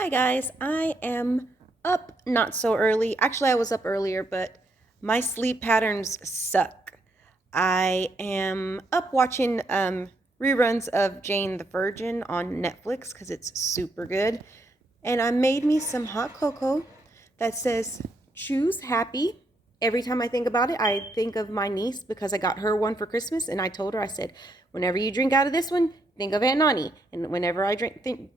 Hi guys, I am up not so early. Actually, I was up earlier, but my sleep patterns suck. I am up watching reruns of Jane the Virgin on Netflix because it's super good. And I made me some hot cocoa that says choose happy. Every time I think about it, I think of my niece because I got her one for Christmas and I told her, I said, whenever you drink out of this one, think of Aunt Nani. And whenever I drink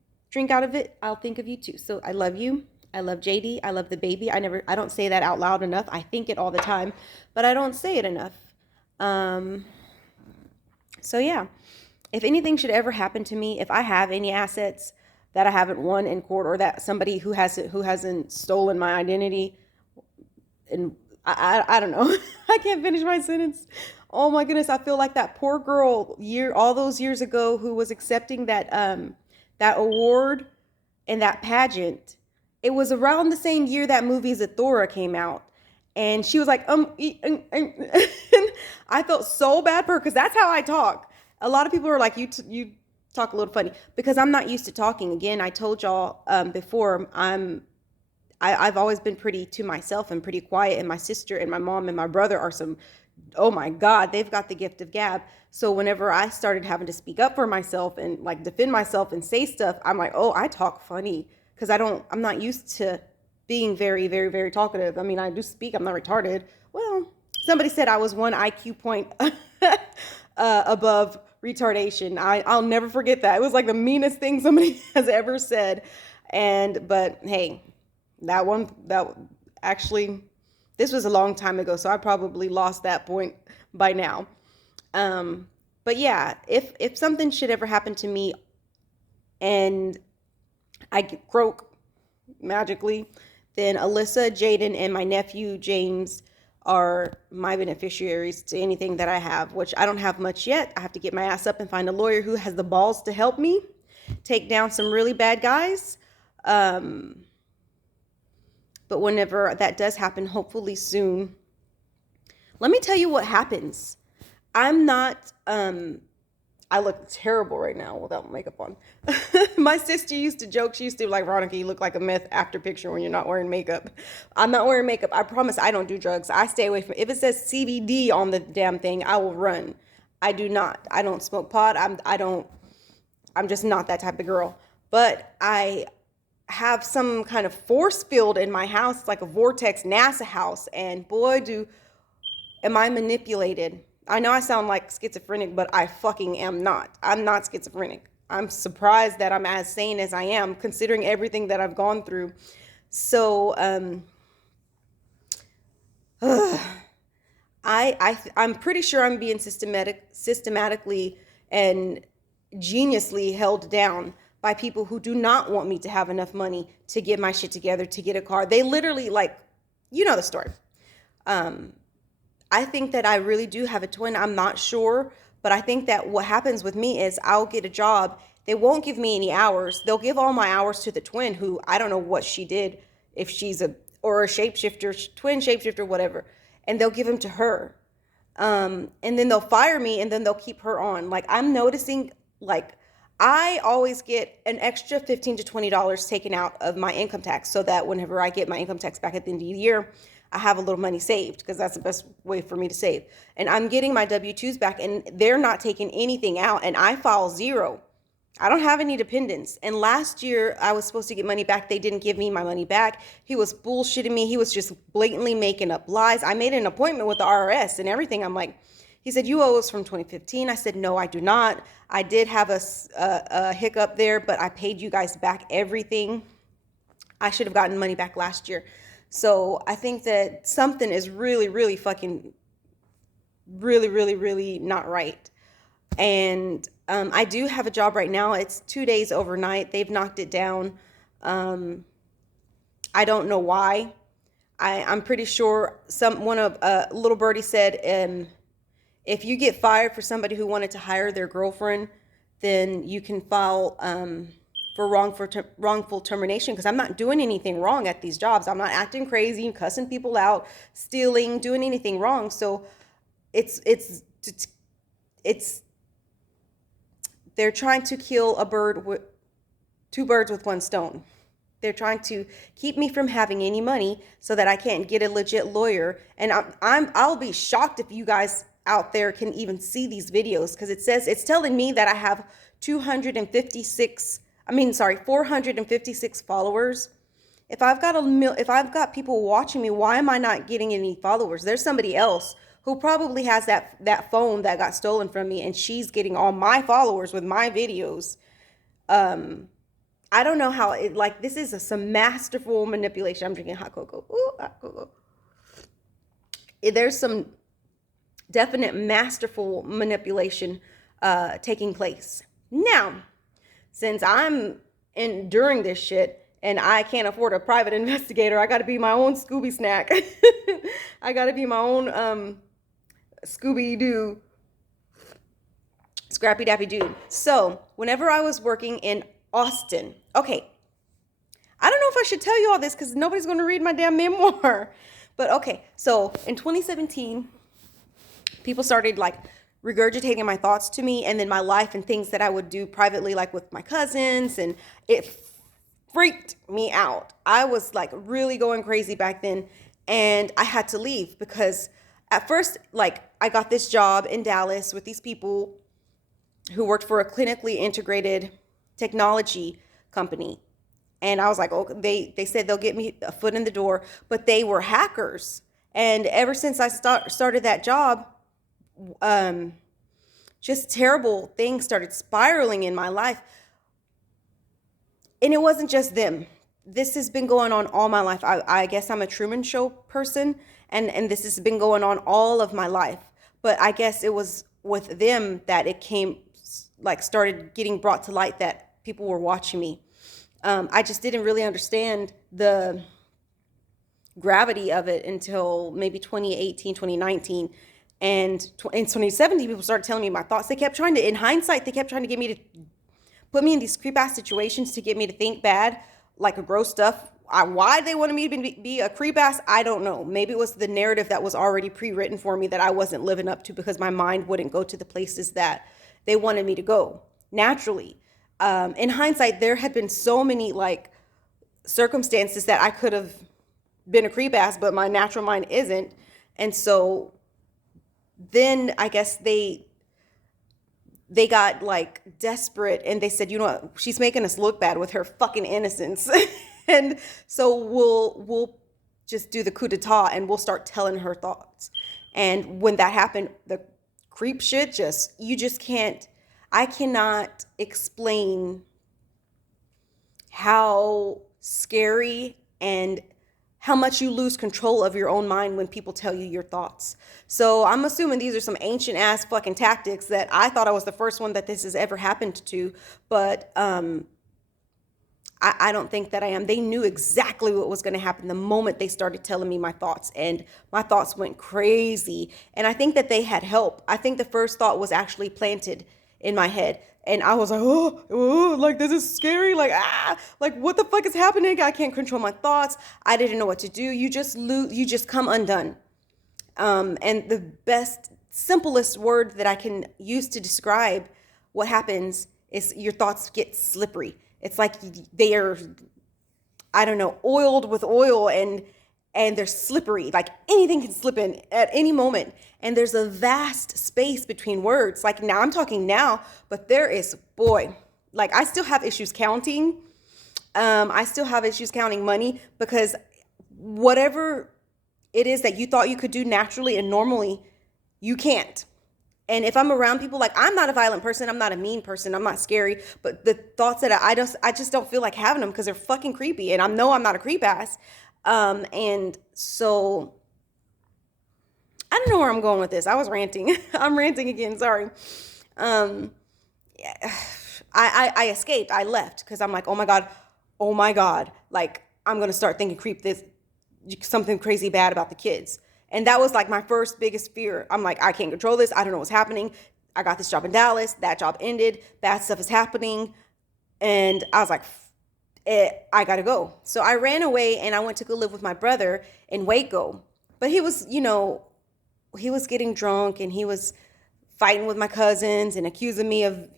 out of it, I'll think of you too. So I love you. I love JD. I love the baby. I don't say that out loud enough. I think it all the time, but I don't say it enough. Um, so yeah, if anything should ever happen to me, if I have any assets that I haven't won in court or that somebody who hasn't stolen my identity, and I don't know, I can't finish my sentence. Oh my goodness, I feel like that poor girl all those years ago who was accepting that award and that pageant. It was around the same year that movie Zathura came out. And she was like, I felt so bad for her because that's how I talk. A lot of people are like, you talk a little funny because I'm not used to talking. Again, I told y'all before, I've always been pretty to myself and pretty quiet. And my sister and my mom and my brother are oh my God, they've got the gift of gab. So whenever I started having to speak up for myself and like defend myself and say stuff, I'm like, oh, I talk funny because I'm not used to being very, very, very talkative. I mean, I do speak, I'm not retarded. Well, somebody said I was one IQ point above retardation. I'll never forget that. It was like the meanest thing somebody has ever said. But hey, that actually, this was a long time ago, so I probably lost that point by now. But yeah, if something should ever happen to me and I croak magically, then Alyssa, Jaden, and my nephew James are my beneficiaries to anything that I have, which I don't have much yet. I have to get my ass up and find a lawyer who has the balls to help me take down some really bad guys. But whenever that does happen, hopefully soon, let me tell you what happens. I'm not, I look terrible right now without makeup on. My sister used to joke, she used to be like, Veronica, you look like a meth after picture when you're not wearing makeup. I'm not wearing makeup. I promise I don't do drugs. I stay away from it. If it says CBD on the damn thing, I will run. I do not. I don't smoke pot. I'm just not that type of girl. But I have some kind of force field in my house. It's like a vortex NASA house. And boy, am I manipulated. I know I sound like schizophrenic, but I fucking am not. I'm not schizophrenic. I'm surprised that I'm as sane as I am, considering everything that I've gone through. So, I'm pretty sure I'm being systematically and geniusly held down by people who do not want me to have enough money to get my shit together, to get a car. They literally, like, you know the story. I think that I really do have a twin. I'm not sure, but I think that what happens with me is I'll get a job. They won't give me any hours. They'll give all my hours to the twin, who I don't know what she did, if she's or a shapeshifter, twin shapeshifter, whatever. And they'll give them to her. And then they'll fire me and then they'll keep her on. Like, I'm noticing, like, I always get an extra $15 to $20 taken out of my income tax so that whenever I get my income tax back at the end of the year, I have a little money saved because that's the best way for me to save. And I'm getting my W-2s back and they're not taking anything out and I file zero. I don't have any dependents. And last year I was supposed to get money back. They didn't give me my money back. He was bullshitting me. He was just blatantly making up lies. I made an appointment with the IRS and everything. I'm like, he said, you owe us from 2015. I said, no, I do not. I did have a hiccup there, but I paid you guys back everything. I should have gotten money back last year. So I think that something is really, really fucking, really, really, really not right. And I do have a job right now. It's 2 days overnight. They've knocked it down. I don't know why. I'm pretty sure one of little birdie said, if you get fired for somebody who wanted to hire their girlfriend, then you can file for wrongful termination, because I'm not doing anything wrong at these jobs. I'm not acting crazy, cussing people out, stealing, doing anything wrong. So it's they're trying to kill two birds with one stone. They're trying to keep me from having any money so that I can't get a legit lawyer. And I'll be shocked if you guys out there can even see these videos, because it's telling me that I have 456 followers. If I've got people watching me, why am I not getting any followers? There's somebody else who probably has that phone that got stolen from me, and she's getting all my followers with my videos. I don't know how this is some masterful manipulation. I'm drinking hot cocoa. Ooh, hot cocoa. There's some definite masterful manipulation taking place. Now, since I'm enduring this shit and I can't afford a private investigator, I got to be my own Scooby snack. I got to be my own Scooby-Doo, Scrappy Dappy Doo. So whenever I was working in Austin, okay, I don't know if I should tell you all this because nobody's going to read my damn memoir. But okay, so in 2017, people started regurgitating my thoughts to me, and then my life and things that I would do privately, like with my cousins, and it freaked me out. I was really going crazy back then, and I had to leave because at first, I got this job in Dallas with these people who worked for a clinically integrated technology company. And I was like, oh, they said they'll get me a foot in the door, but they were hackers. And ever since I started that job, just terrible things started spiraling in my life. And it wasn't just them. This has been going on all my life. I guess I'm a Truman Show person, and this has been going on all of my life. But I guess it was with them that it started getting brought to light that people were watching me. I just didn't really understand the gravity of it until maybe 2018, 2019. And in 2017, people started telling me my thoughts. In hindsight, they kept trying to get me to put me in these creep ass situations to get me to think bad, gross stuff. Why they wanted me to be a creep ass, I don't know. Maybe it was the narrative that was already pre-written for me that I wasn't living up to because my mind wouldn't go to the places that they wanted me to go naturally. In hindsight, there had been so many circumstances that I could have been a creep ass, but my natural mind isn't. And so then I guess they got desperate, and they said, you know what, she's making us look bad with her fucking innocence. And so we'll just do the coup d'etat and we'll start telling her thoughts. And when that happened, the creep shit I cannot explain how scary and how much you lose control of your own mind when people tell you your thoughts. So I'm assuming these are some ancient ass fucking tactics that I thought I was the first one that this has ever happened to, but I don't think that I am. They knew exactly what was going to happen the moment they started telling me my thoughts, and my thoughts went crazy. And I think that they had help. I think the first thought was actually planted in my head, and I was like, oh, this is scary. What the fuck is happening? I can't control my thoughts. I didn't know what to do. You just come undone. And the best, simplest word that I can use to describe what happens is your thoughts get slippery. It's like they are, I don't know, oiled with oil, and they're slippery. Anything can slip in at any moment. And there's a vast space between words. Now, I'm talking now, but there is, boy, I still have issues counting. I still have issues counting money, because whatever it is that you thought you could do naturally and normally, you can't. And if I'm around people, I'm not a violent person, I'm not a mean person, I'm not scary, but the thoughts that I just don't feel like having them because they're fucking creepy, and I know I'm not a creep ass. And so I don't know where I'm going with this. I was ranting. I'm ranting again. Sorry. I escaped. I left because I'm like, oh my God. I'm going to start thinking something crazy bad about the kids. And that was my first biggest fear. I'm like, I can't control this. I don't know what's happening. I got this job in Dallas. That job ended. Bad stuff is happening. And I was like, I gotta go. So I ran away and I went to go live with my brother in Waco. But he was, he was getting drunk and he was fighting with my cousins and accusing me of,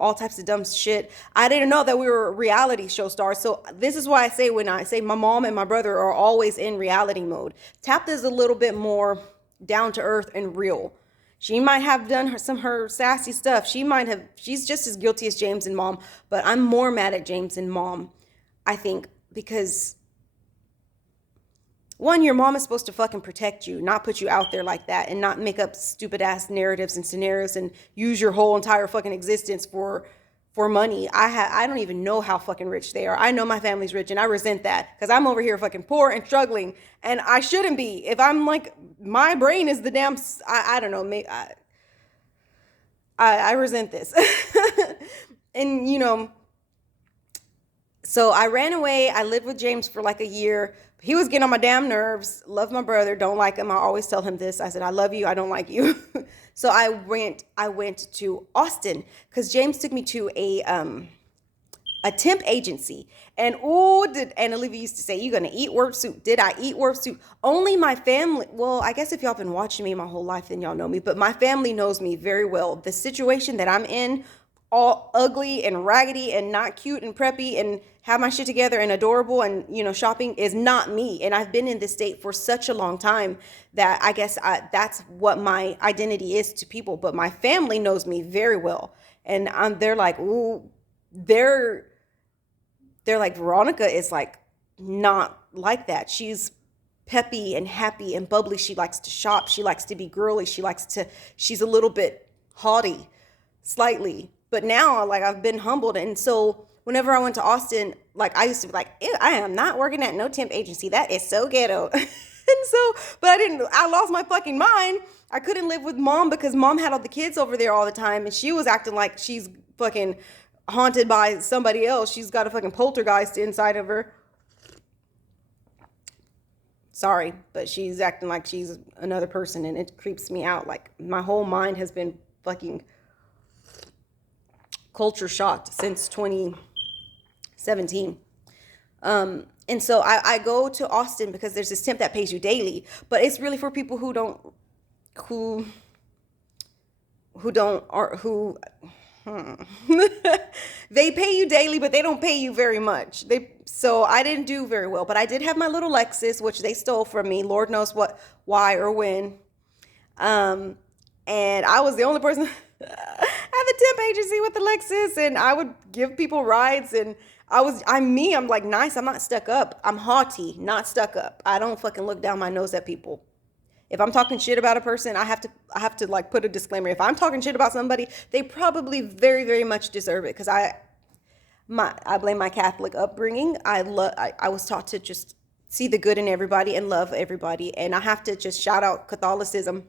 all types of dumb shit. I didn't know that we were reality show stars. So this is why I say, when I say my mom and my brother are always in reality mode, Tabitha is a little bit more down to earth and real. She might have done her sassy stuff. She's just as guilty as James and mom, but I'm more mad at James and mom, I think, because one, your mom is supposed to fucking protect you, not put you out there like that, and not make up stupid ass narratives and scenarios and use your whole entire fucking existence for money. I don't even know how fucking rich they are. I know my family's rich, and I resent that because I'm over here fucking poor and struggling, and I shouldn't be. If I'm like, my brain is the damn, I don't know, maybe I resent this. And so I ran away. I lived with James for like a year. He was getting on my damn nerves. Love my brother. Don't like him. I always tell him this. I said, I love you. I don't like you. So I went to Austin because James took me to a temp agency. And and Olivia used to say, you gonna eat work soup. Did I eat work soup? Only my family. Well, I guess if y'all been watching me my whole life, then y'all know me. But my family knows me very well. The situation that I'm in, all ugly and raggedy and not cute and preppy and have my shit together and adorable and shopping, is not me. And I've been in this state for such a long time that I guess that's what my identity is to people. But my family knows me very well, and they're like, ooh, they're like, Veronica is like not like that. She's peppy and happy and bubbly. She likes to shop. She likes to be girly. She's a little bit haughty, slightly. But now, like, I've been humbled. And so whenever I went to Austin, like, I used to be like, ew, I am not working at no temp agency. That is so ghetto. And so, but I lost my fucking mind. I couldn't live with mom because mom had all the kids over there all the time. And she was acting like she's fucking haunted by somebody else. She's got a fucking poltergeist inside of her. Sorry, but she's acting like she's another person, and it creeps me out. Like, my whole mind has been fucking culture shocked since 2017. And so I go to Austin because there's this temp that pays you daily, but it's really for people who they pay you daily, but they don't pay you very much. So I didn't do very well, but I did have my little Lexus, which they stole from me. Lord knows why or when. And I was the only person at the temp agency with the Lexus, and I would give people rides, and I'm like nice. I'm not stuck up. I'm haughty, not stuck up. I don't fucking look down my nose at people. If I'm talking shit about a person, I have to like put a disclaimer. If I'm talking shit about somebody, they probably very, very much deserve it. Cause I blame my Catholic upbringing. I was taught to just see the good in everybody and love everybody. And I have to just shout out Catholicism,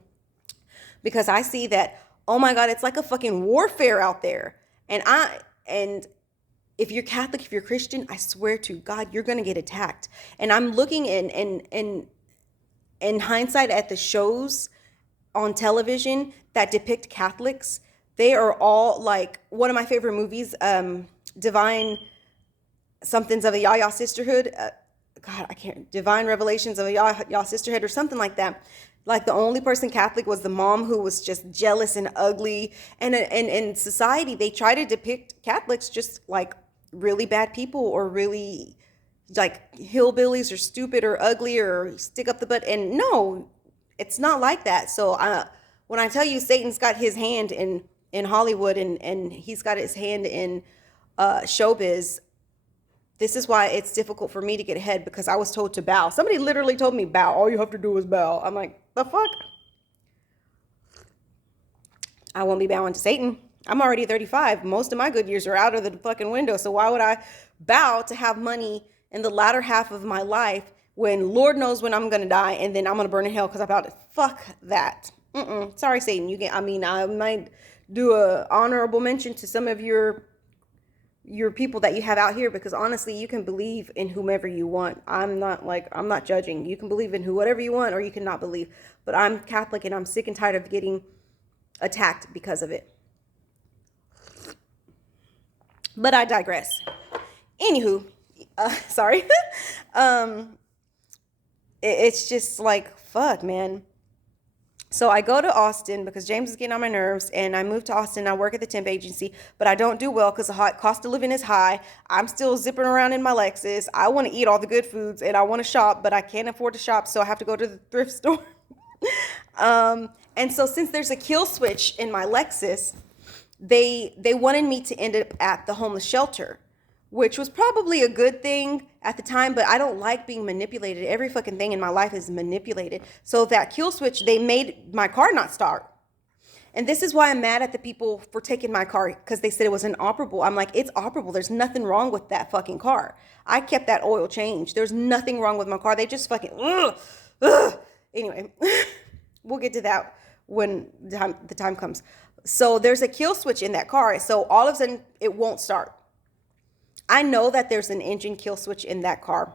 because I see that, oh my God, it's like a fucking warfare out there. And if you're Catholic, if you're Christian, I swear to God, you're going to get attacked. And I'm looking in hindsight at the shows on television that depict Catholics. They are all like, one of my favorite movies, Divine Somethings of a Yaya Sisterhood. Divine Revelations of a Yaya Sisterhood or something like that. Like, the only person Catholic was the mom, who was just jealous and ugly. And in society, they try to depict Catholics just like really bad people, or really like hillbillies, or stupid, or ugly, or stick up the butt. And no, it's not like that. So when I tell you Satan's got his hand in Hollywood, and he's got his hand in showbiz, this is why it's difficult for me to get ahead, because I was told to bow. Somebody literally told me, bow. All you have to do is bow. I'm like, the fuck? I won't be bowing to Satan. I'm already 35. Most of my good years are out of the fucking window. So why would I bow to have money in the latter half of my life, when Lord knows when I'm going to die, and then I'm going to burn in hell because I bowed it? Fuck that. Sorry, Satan. I might do a honorable mention to some of your people that you have out here, because honestly, you can believe in whomever you want. I'm not judging. You can believe in whatever you want, or you can not believe. But I'm Catholic, and I'm sick and tired of getting attacked because of it. But I digress. Anywho, sorry. It's just like, fuck, man. So I go to Austin because James is getting on my nerves, and I moved to Austin. I work at the temp agency, but I don't do well because the cost of living is high. I'm still zipping around in my Lexus. I want to eat all the good foods, and I want to shop, but I can't afford to shop, so I have to go to the thrift store. And so since there's a kill switch in my Lexus, they wanted me to end up at the homeless shelter, which was probably a good thing at the time, but I don't like being manipulated. Every fucking thing in my life is manipulated. So that kill switch, they made my car not start. And this is why I'm mad at the people for taking my car, because they said it was inoperable. I'm like, it's operable. There's nothing wrong with that fucking car. I kept that oil changed. There's nothing wrong with my car. They just fucking, ugh, ugh. Anyway, we'll get to that when the time comes. So there's a kill switch in that car. So all of a sudden, it won't start. I know that there's an engine kill switch in that car,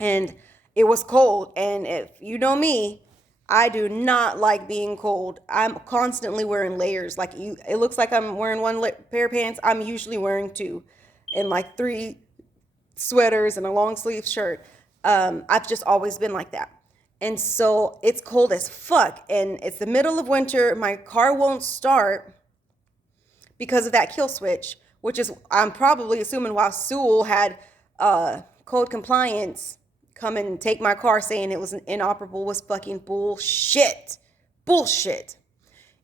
and it was cold. And if you know me, I do not like being cold. I'm constantly wearing layers. Like it looks like I'm wearing one pair of pants. I'm usually wearing two, and like three sweaters and a long sleeve shirt. I've just always been like that. And so it's cold as fuck, and it's the middle of winter. My car won't start because of that kill switch, which is, I'm probably assuming, why Sewell had code compliance come and take my car saying it was inoperable was fucking bullshit. Bullshit.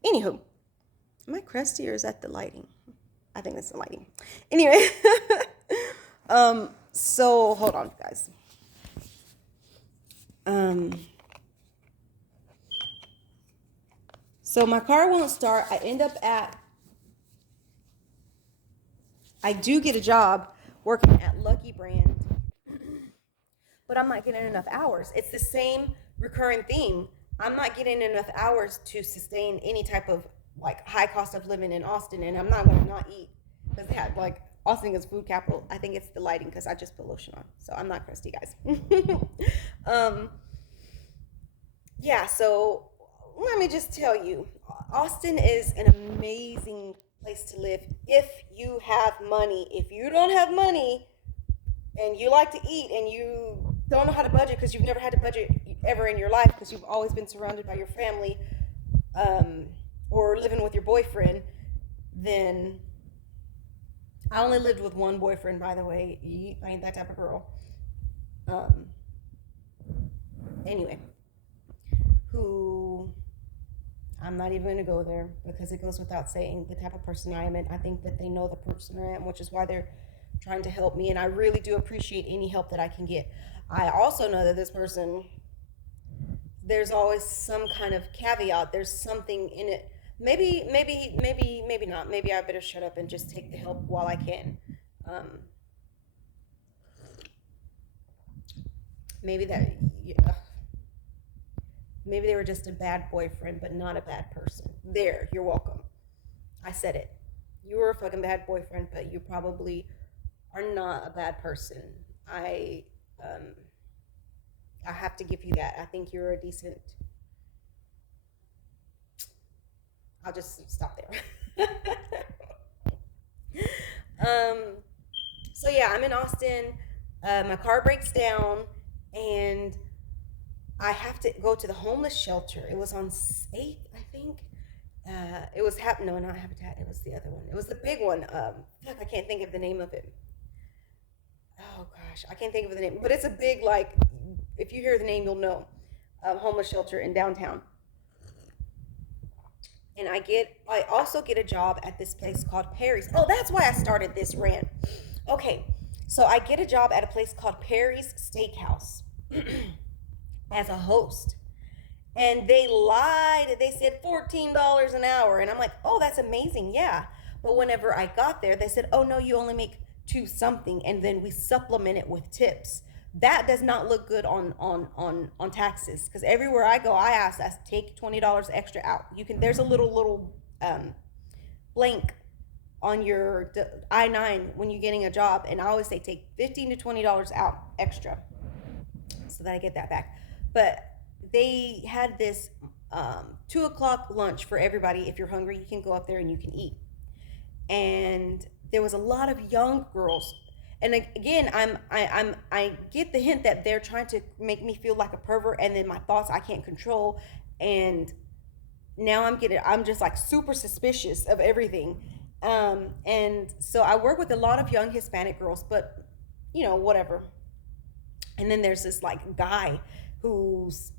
Anywho, am I crusty or is that the lighting? I think that's the lighting. Anyway, so hold on, guys. So my car won't start. I do get a job working at Lucky Brand, but I'm not getting enough hours. It's the same recurring theme. I'm not getting enough hours to sustain any type of like high cost of living in Austin, and I'm not going to not eat because they have like Austin is food capital. I think it's the lighting because I just put lotion on, so I'm not crusty, guys. Yeah, so let me just tell you, Austin is an amazing place to live if you have money. If you don't have money and you like to eat and you don't know how to budget because you've never had to budget ever in your life because you've always been surrounded by your family, or living with your boyfriend, then I only lived with one boyfriend, by the way. I ain't that type of girl. Anyway, who I'm not even going to go there because it goes without saying the type of person I am. And I think that they know the person I am, which is why they're trying to help me. And I really do appreciate any help that I can get. I also know that this person, there's always some kind of caveat. There's something in it. Maybe not. Maybe I better shut up and just take the help while I can. Maybe that, yeah. Maybe they were just a bad boyfriend, but not a bad person. There, you're welcome. I said it. You were a fucking bad boyfriend, but you probably are not a bad person. I have to give you that. I think you're a decent. I'll just stop there. So yeah, I'm in Austin. My car breaks down, and I have to go to the homeless shelter. It was on 8th, I think. It was no, not Habitat. It was the other one. It was the big one. Fuck, I can't think of the name of it. Oh gosh, I can't think of the name. But it's a big, like, if you hear the name, you'll know. Homeless shelter in downtown. And I also get a job at this place called Perry's. Oh, that's why I started this rant. Okay, so I get a job at a place called Perry's Steakhouse. As a host, and they lied. They said $14 an hour, and I'm like, oh, that's amazing, yeah. But whenever I got there, they said, oh no, you only make two something, and then we supplement it with tips. That does not look good on taxes, because everywhere I go, I ask, take $20 extra out. You can, there's a little blank on your I-9 when you're getting a job, and I always say take $15 to $20 out extra, so that I get that back. But they had this 2:00 lunch for everybody. If you're hungry, you can go up there and you can eat. And there was a lot of young girls. And again, I get the hint that they're trying to make me feel like a pervert, and then my thoughts I can't control. And Now I'm just like super suspicious of everything. And so I work with a lot of young Hispanic girls, but whatever. And then there's this like guy who's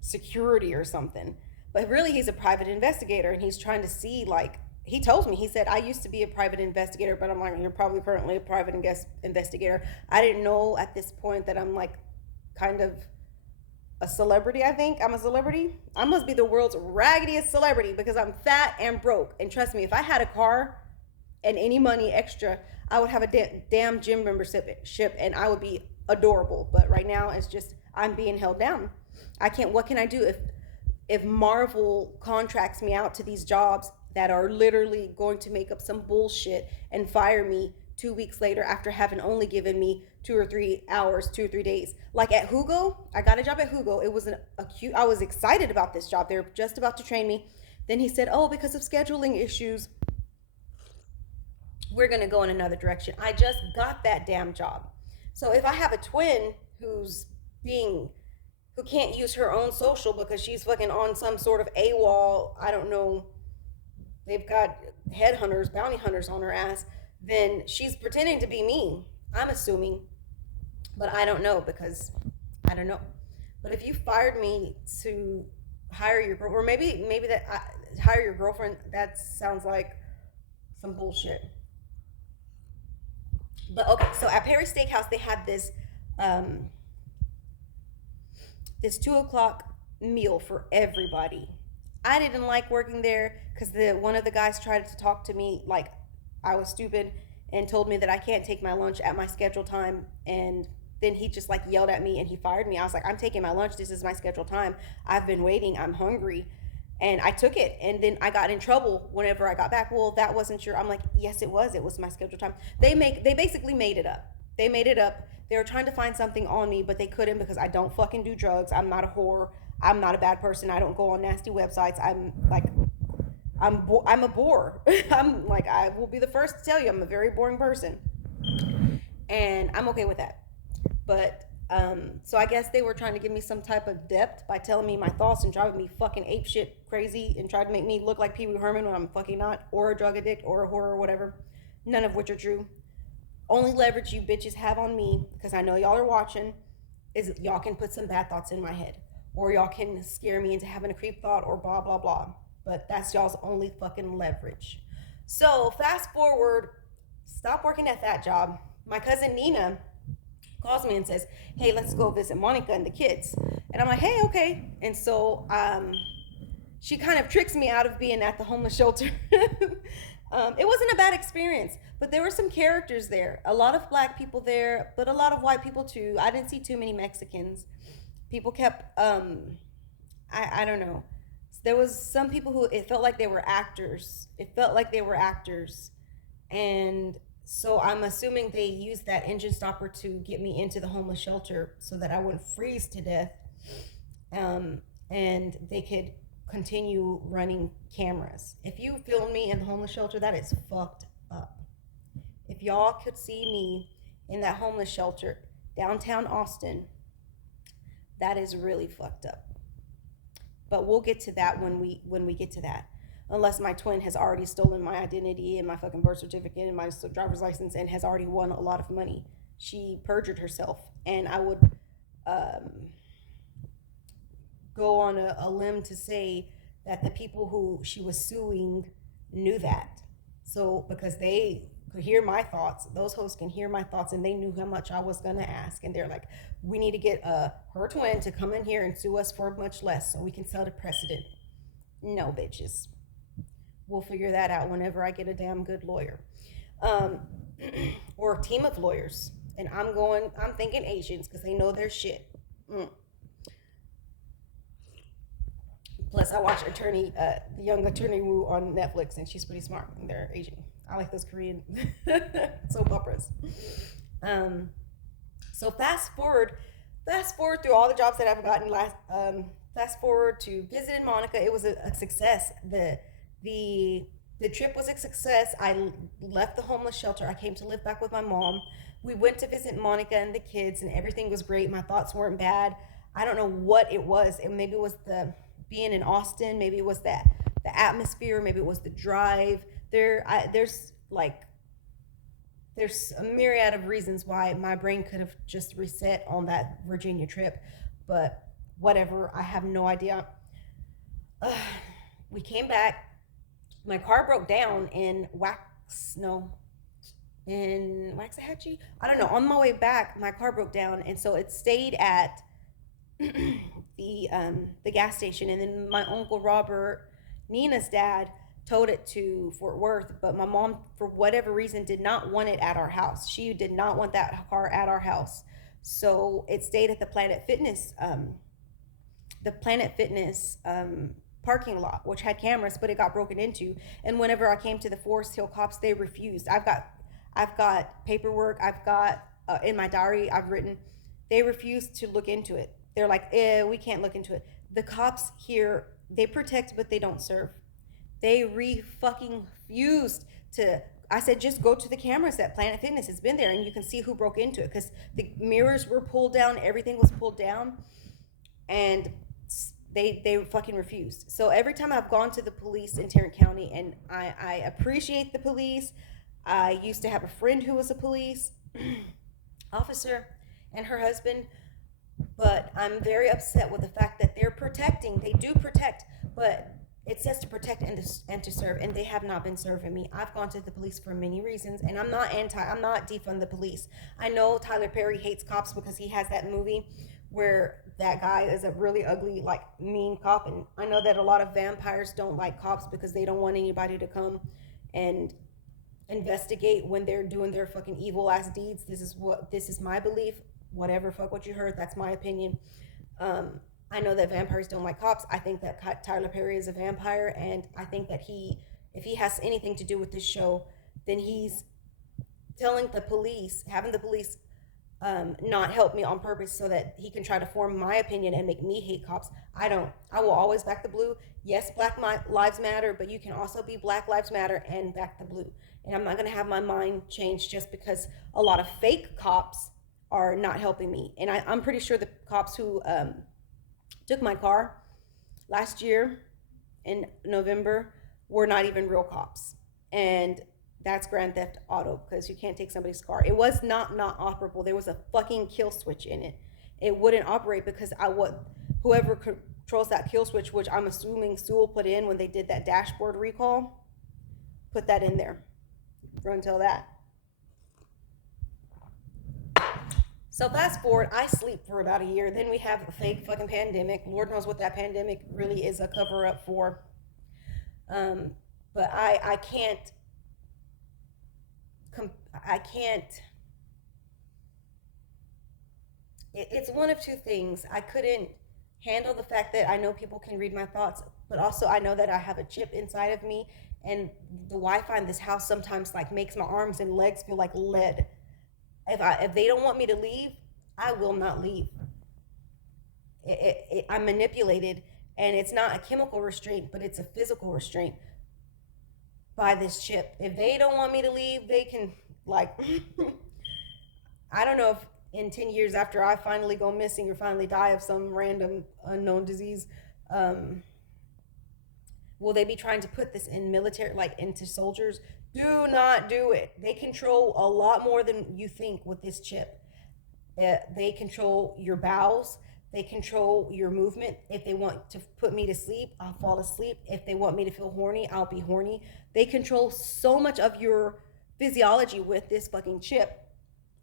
security or something, but really he's a private investigator, and he's trying to see, like, he told me, he said, I used to be a private investigator, but I'm like, you're probably currently a private investigator. I didn't know at this point that I'm like kind of a celebrity. I think I'm a celebrity. I must be the world's raggediest celebrity because I'm fat and broke. And trust me, if I had a car and any money extra, I would have a damn gym membership and I would be adorable. But right now, it's just I'm being held down. I can't. What can I do if Marvel contracts me out to these jobs that are literally going to make up some bullshit and fire me 2 weeks later after having only given me 2 or 3 hours, 2 or 3 days? Like at Hugo, I got a job at Hugo. It was a cute. I was excited about this job. They were just about to train me. Then he said, "Oh, because of scheduling issues, we're going to go in another direction." I just got that damn job. So if I have a twin being who can't use her own social because she's fucking on some sort of AWOL, I don't know, they've got headhunters, bounty hunters on her ass, then she's pretending to be me. I'm assuming, but I don't know because I don't know. But if you fired me to hire your girl, or maybe that hire your girlfriend, that sounds like some bullshit. But okay, so at Perry Steakhouse, they had um, this 2 o'clock meal for everybody. I didn't like working there because one of the guys tried to talk to me like I was stupid and told me that I can't take my lunch at my scheduled time. And then he just like yelled at me and he fired me. I was like, I'm taking my lunch. This is my scheduled time. I've been waiting. I'm hungry. And I took it. And then I got in trouble whenever I got back. Well, that wasn't your. I'm like, yes, it was. It was my scheduled time. They basically made it up. They made it up. They were trying to find something on me, but they couldn't because I don't fucking do drugs. I'm not a whore. I'm not a bad person. I don't go on nasty websites. I'm a bore. I'm like, I will be the first to tell you I'm a very boring person, and I'm okay with that. But so I guess they were trying to give me some type of depth by telling me my thoughts and driving me fucking ape shit crazy and tried to make me look like Pee Wee Herman when I'm fucking not, or a drug addict, or a whore, or whatever. None of which are true. Only leverage you bitches have on me, because I know y'all are watching, is y'all can put some bad thoughts in my head, or y'all can scare me into having a creep thought, or blah blah blah. But that's y'all's only fucking leverage. So fast forward, stop working at that job. My cousin Nina calls me and says, "Hey, let's go visit Monica and the kids." And I'm like, "Hey, okay." And so she kind of tricks me out of being at the homeless shelter. It wasn't a bad experience, but there were some characters there. A lot of black people there, but a lot of white people too. I didn't see too many Mexicans. People kept, I don't know. There was some people who it felt like they were actors. It felt like they were actors. And so I'm assuming they used that engine stopper to get me into the homeless shelter so that I wouldn't freeze to death. And they could continue running cameras. If you film me in the homeless shelter, that is fucked up. If y'all could see me in that homeless shelter downtown Austin, that is really fucked up. But we'll get to that when we get to that. Unless my twin has already stolen my identity and my fucking birth certificate and my driver's license and has already won a lot of money. She perjured herself, and I would go on a limb to say that the people who she was suing knew that. So because they could hear my thoughts, those hosts can hear my thoughts, and they knew how much I was gonna ask, and they're like, we need to get her twin to come in here and sue us for much less so we can set a precedent. No, bitches. We'll figure that out whenever I get a damn good lawyer, um, or a team of lawyers. And I'm thinking Asians because they know their shit. Mm. Plus, I watch the young attorney Woo on Netflix, and she's pretty smart. And they're Asian. I like those Korean soap operas. Um, so fast forward through all the jobs that I've gotten. Fast forward to visiting Monica. It was a success. The trip was a success. I left the homeless shelter. I came to live back with my mom. We went to visit Monica and the kids, and everything was great. My thoughts weren't bad. I don't know what it was. Maybe it was the being in Austin. Maybe it was that the atmosphere. Maybe it was the drive. There's a myriad of reasons why my brain could have just reset on that Virginia trip, but whatever. I have no idea. Ugh. We came back. My car broke down in Waxahachie. I don't know. On my way back, my car broke down, and so it stayed at the gas station. And then my uncle Robert, Nina's dad, towed it to Fort Worth. But my mom, for whatever reason, did not want it at our house. She did not want that car at our house, so it stayed at the Planet Fitness parking lot, which had cameras, but it got broken into. And whenever I came to the Forest Hill cops, they refused. I've got paperwork. I've got in my diary. I've written. They refused to look into it. They're like, we can't look into it. The cops here, they protect, but they don't serve. They fucking refused to. I said, just go to the cameras at Planet Fitness. It's been there, and you can see who broke into it, because the mirrors were pulled down, everything was pulled down, and they fucking refused. So every time I've gone to the police in Tarrant County, and I appreciate the police. I used to have a friend who was a police officer and her husband, but I'm very upset with the fact that they're protecting. They do protect, but it says to protect and to serve, and they have not been serving me. I've gone to the police for many reasons, and I'm not defund the police. I know Tyler Perry hates cops because he has that movie where that guy is a really ugly, like, mean cop, and I know that a lot of vampires don't like cops because they don't want anybody to come and investigate when they're doing their fucking evil ass deeds. This is my belief. Whatever, fuck what you heard. That's my opinion. I know that vampires don't like cops. I think that Tyler Perry is a vampire, and I think that if he has anything to do with this show, then he's telling the police, having the police not help me on purpose so that he can try to form my opinion and make me hate cops. I don't. I will always back the blue. Yes, Black Lives Matter, but you can also be Black Lives Matter and back the blue. And I'm not going to have my mind changed just because a lot of fake cops are not helping me. And I'm pretty sure the cops who took my car last year in November were not even real cops. And that's Grand Theft Auto, because you can't take somebody's car. It was not operable. There was a fucking kill switch in it. It wouldn't operate because whoever controls that kill switch, which I'm assuming Sewell put in when they did that dashboard recall, put that in there. Run till that. So fast forward, I sleep for about a year. Then we have a fake fucking pandemic. Lord knows what that pandemic really is a cover up for. But I can't. It's one of two things. I couldn't handle the fact that I know people can read my thoughts, but also I know that I have a chip inside of me, and the Wi-Fi in this house sometimes like makes my arms and legs feel like lead. If they don't want me to leave, I will not leave. I'm manipulated, and it's not a chemical restraint, but it's a physical restraint by this chip. If they don't want me to leave, they can, like, I don't know if in 10 years after I finally go missing or finally die of some random unknown disease, will they be trying to put this in military, like into soldiers? Do not do it. They control a lot more than you think with this chip. They control your bowels. They control your movement. If they want to put me to sleep, I'll fall asleep. If they want me to feel horny, I'll be horny. They control so much of your physiology with this fucking chip.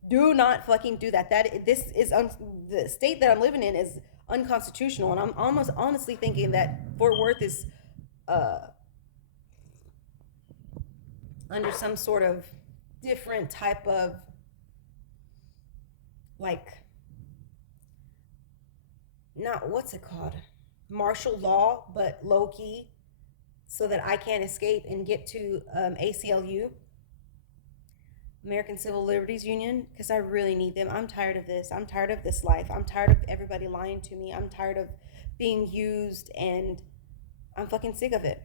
Do not fucking do that. The state that I'm living in is unconstitutional, and I'm almost honestly thinking that Fort Worth is under some sort of different type of, like, not, what's it called, martial law, but low key, so that I can't escape and get to ACLU, American Civil Liberties Union, because I really need them. I'm tired of this. I'm tired of this life. I'm tired of everybody lying to me. I'm tired of being used, and I'm fucking sick of it.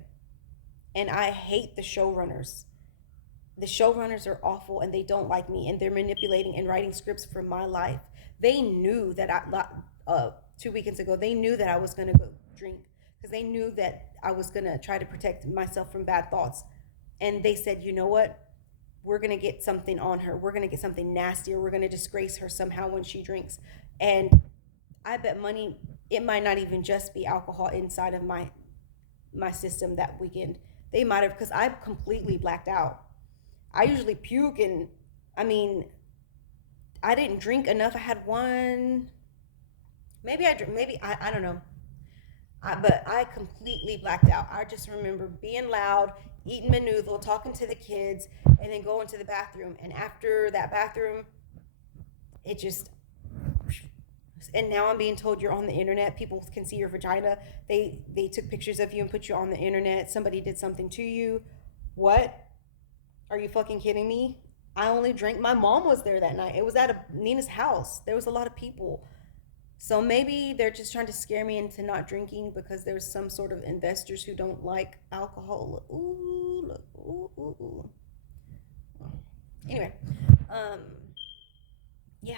And I hate the showrunners. The showrunners are awful, and they don't like me, and they're manipulating and writing scripts for my life. They knew that 2 weekends ago, they knew that I was going to go drink, because they knew that I was gonna try to protect myself from bad thoughts. And they said, you know what? We're gonna get something on her. We're gonna get something nasty, or we're gonna disgrace her somehow when she drinks. And I bet money it might not even just be alcohol inside of my system that weekend. They might have, because I completely blacked out. I usually puke, and I mean, I didn't drink enough. I had one, maybe I drink, maybe I don't know. But I completely blacked out. I just remember being loud, eating my noodle, talking to the kids, and then going to the bathroom. And after that bathroom, it just, and now I'm being told you're on the internet. People can see your vagina. They took pictures of you and put you on the internet. Somebody did something to you. What? Are you fucking kidding me? I only drank. My mom was there that night. It was at Nina's house. There was a lot of people. So maybe they're just trying to scare me into not drinking because there's some sort of investors who don't like alcohol. Ooh, look, ooh, ooh, ooh. Anyway, um, yeah.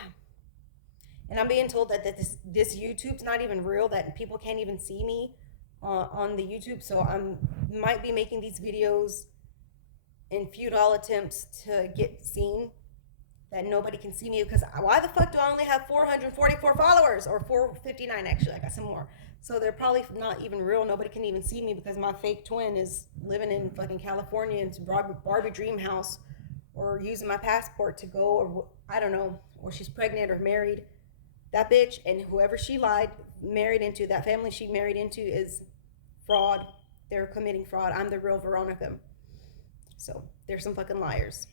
And I'm being told that this YouTube's not even real. That people can't even see me on the YouTube. So I'm might be making these videos in futile attempts to get seen, that nobody can see me, because why the fuck do I only have 444 followers, or 459 actually? I got some more. So they're probably not even real. Nobody can even see me because my fake twin is living in fucking California in Barbie dream house, or using my passport to go, or I don't know, or she's pregnant or married. That bitch and whoever she married into, that family she married into, is fraud. They're committing fraud. I'm the real Veronica. So they're some fucking liars.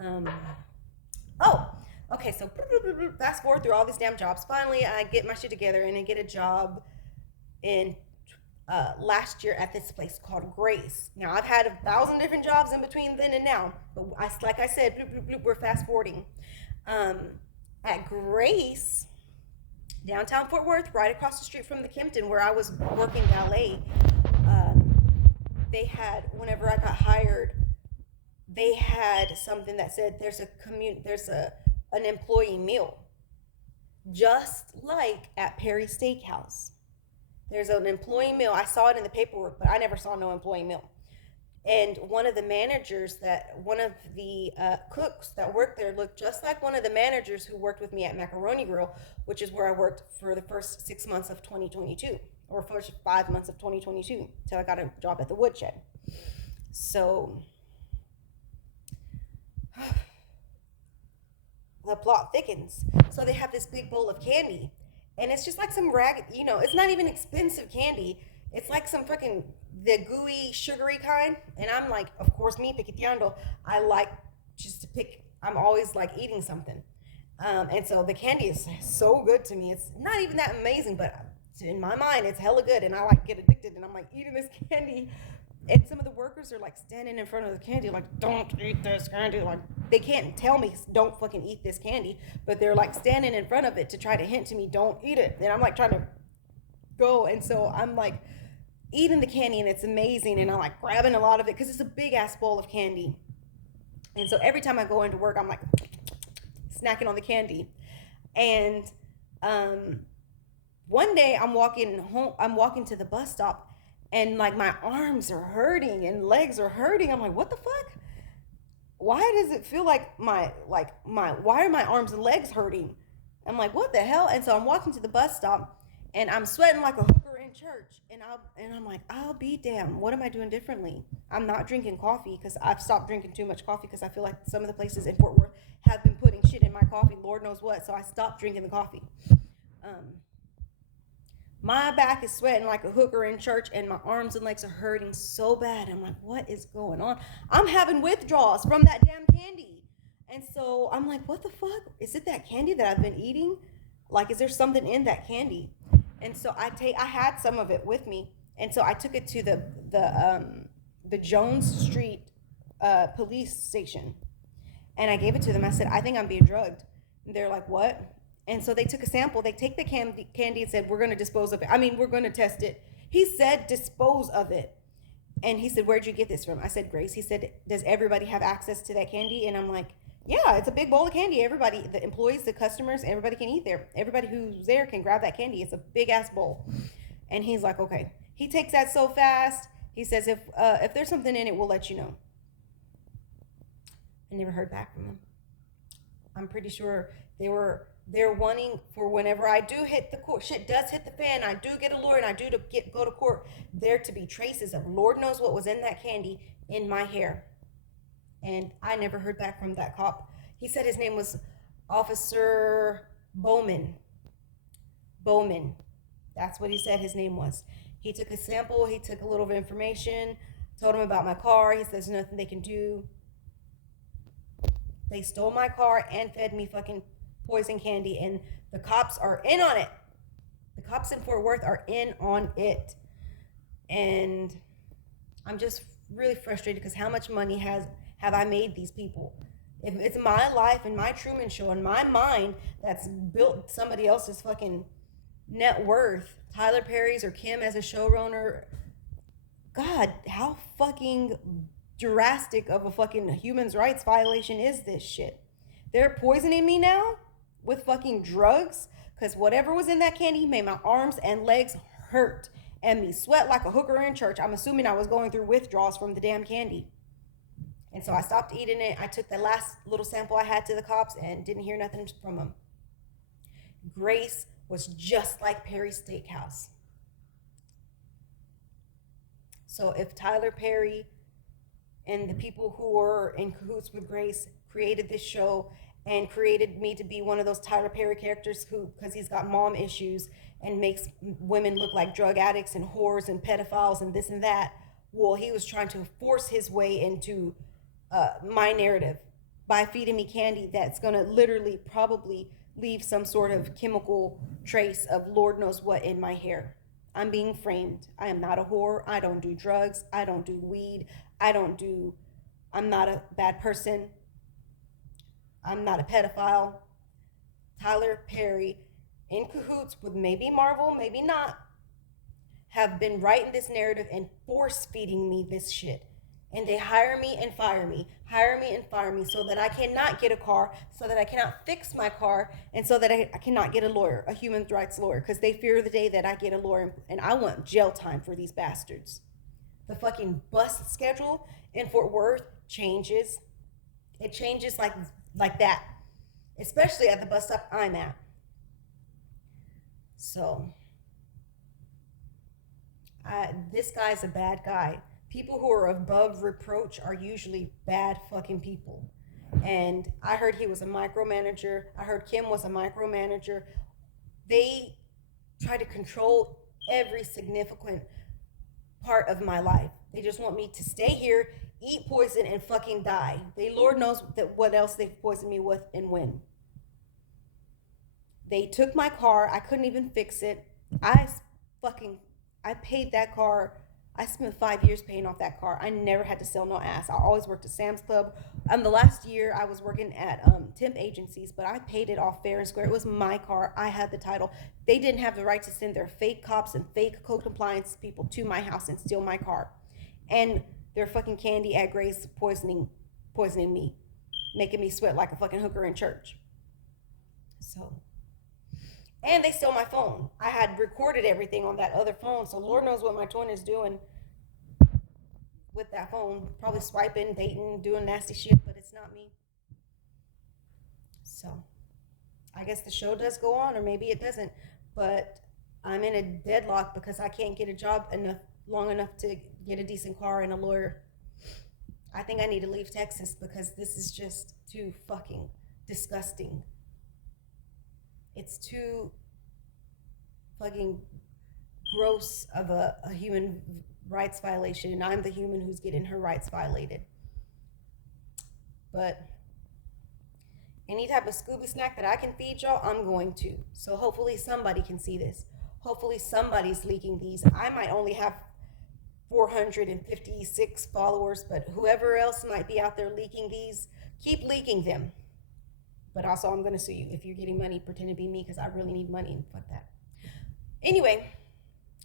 Um, oh, okay. So fast forward through all these damn jobs. Finally, I get my shit together and I get a job in last year at this place called Grace. Now I've had 1,000 different jobs in between then and now, but like I said, bloop, bloop, bloop, we're fast forwarding. Um, at Grace, downtown Fort Worth, right across the street from the Kimpton, where I was working valet. They had, whenever I got hired, they had something that said there's an employee meal, just like at Perry Steakhouse. There's an employee meal. I saw it in the paperwork, but I never saw no employee meal. And one of the cooks that worked there looked just like one of the managers who worked with me at Macaroni Grill, which is where I worked for the first 6 months of 2022, or first 5 months of 2022, till I got a job at the woodshed. So the plot thickens. So they have this big bowl of candy, and it's just like some ragged, it's not even expensive candy. It's like some fucking the gooey, sugary kind. And I'm like, of course, me, piqueteando, I like just to pick. I'm always like eating something, and so the candy is so good to me. It's not even that amazing, but in my mind, it's hella good, and I like get addicted, and I'm like eating this candy. And some of the workers are like standing in front of the candy, like, don't eat this candy. Like, they can't tell me, don't fucking eat this candy, but they're like standing in front of it to try to hint to me, don't eat it. And I'm like trying to go. And so I'm like eating the candy, and it's amazing. And I'm like grabbing a lot of it because it's a big ass bowl of candy. And so every time I go into work, I'm like snacking on the candy. And one day I'm walking to the bus stop, and like my arms are hurting and legs are hurting. I'm like, what the fuck? Why does it feel like why are my arms and legs hurting? I'm like, what the hell? And so I'm walking to the bus stop, and I'm sweating like a hooker in church. And I'm like, I'll be damned. What am I doing differently? I'm not drinking coffee, because I've stopped drinking too much coffee, because I feel like some of the places in Fort Worth have been putting shit in my coffee, Lord knows what. So I stopped drinking the coffee. My back is sweating like a hooker in church, and my arms and legs are hurting so bad. I'm like, what is going on? I'm having withdrawals from that damn candy. And so I'm like, what the fuck? Is it that candy that I've been eating? Like, is there something in that candy? And so I had some of it with me. And so I took it to the Jones Street police station. And I gave it to them. I said, I think I'm being drugged. And they're like, what? And so they took a sample. They take the candy and said, we're going to dispose of it. I mean, we're going to test it. He said, dispose of it. And he said, where'd you get this from? I said, Grace. He said, does everybody have access to that candy? And I'm like, Yeah, it's a big bowl of candy. Everybody, the employees, the customers, everybody can eat there. Everybody who's there can grab that candy. It's a big ass bowl. And he's like, okay. He takes that so fast. He says, if there's something in it, we'll let you know. I never heard back from them. I'm pretty sure they're wanting for whenever I do hit the court, shit does hit the fan, I do get a lawyer and I do to go to court, there to be traces of Lord knows what was in that candy in my hair. And I never heard back from that cop. He said his name was Officer Bowman. Bowman. That's what he said his name was. He took a sample, he took a little of information, told him about my car. He says nothing they can do. They stole my car and fed me fucking poison candy, and the cops are in on it. The cops in Fort Worth are in on it. And I'm just really frustrated because how much money have I made these people? If it's my life and my Truman Show and my mind that's built somebody else's fucking net worth, Tyler Perry's or Kim as a showrunner, God, how fucking drastic of a fucking human rights violation is this shit? They're poisoning me now with fucking drugs because whatever was in that candy made my arms and legs hurt and me sweat like a hooker in church. I'm assuming I was going through withdrawals from the damn candy. And so I stopped eating it. I took the last little sample I had to the cops and didn't hear nothing from them. Grace was just like Perry's Steakhouse. So if Tyler Perry and the people who were in cahoots with Grace created this show and created me to be one of those Tyler Perry characters who, because he's got mom issues and makes women look like drug addicts and whores and pedophiles and this and that, well, he was trying to force his way into my narrative by feeding me candy that's going to literally probably leave some sort of chemical trace of Lord knows what in my hair. I'm being framed. I am not a whore. I don't do drugs. I don't do weed. I'm not a bad person. I'm not a pedophile. Tyler Perry, in cahoots with maybe Marvel, maybe not, have been writing this narrative and force feeding me this shit. And they hire me and fire me, so that I cannot get a car, so that I cannot fix my car, and so that I cannot get a lawyer, a human rights lawyer, because they fear the day that I get a lawyer, and I want jail time for these bastards. The fucking bus schedule in Fort Worth changes. It changes like that, especially at the bus stop I'm at. So, this guy's a bad guy. People who are above reproach are usually bad fucking people. And I heard he was a micromanager. I heard Kim was a micromanager. They try to control every significant part of my life. They just want me to stay here, eat poison, and fucking die. Lord knows what else they've poisoned me with and when. They took my car. I couldn't even fix it. I paid that car. I spent 5 years paying off that car. I never had to sell no ass. I always worked at Sam's Club. The last year I was working at temp agencies, but I paid it off fair and square. It was my car. I had the title. They didn't have the right to send their fake cops and fake code compliance people to my house and steal my car. And their fucking candy at Grace poisoning me, making me sweat like a fucking hooker in church. So, and they stole my phone. I had recorded everything on that other phone, so Lord knows what my twin is doing with that phone. Probably swiping, dating, doing nasty shit, but it's not me. So, I guess the show does go on, or maybe it doesn't. But I'm in a deadlock because I can't get a job long enough to get a decent car and a lawyer. I think I need to leave Texas because this is just too fucking disgusting. It's too fucking gross of a human rights violation, and I'm the human who's getting her rights violated. But any type of Scooby snack that I can feed y'all, I'm going to. So hopefully somebody can see this. Hopefully somebody's leaking these. I might only have 456 followers, but whoever else might be out there leaking these, keep leaking them. But also, I'm going to sue you if you're getting money, pretend to be me because I really need money and fuck that. Anyway,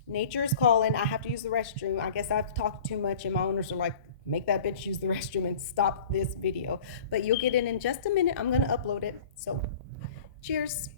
Nature is calling. I have to use the restroom. I guess I've talked too much, and my owners are like, make that bitch use the restroom and stop this video. But you'll get in just a minute. I'm going to upload it. So, cheers.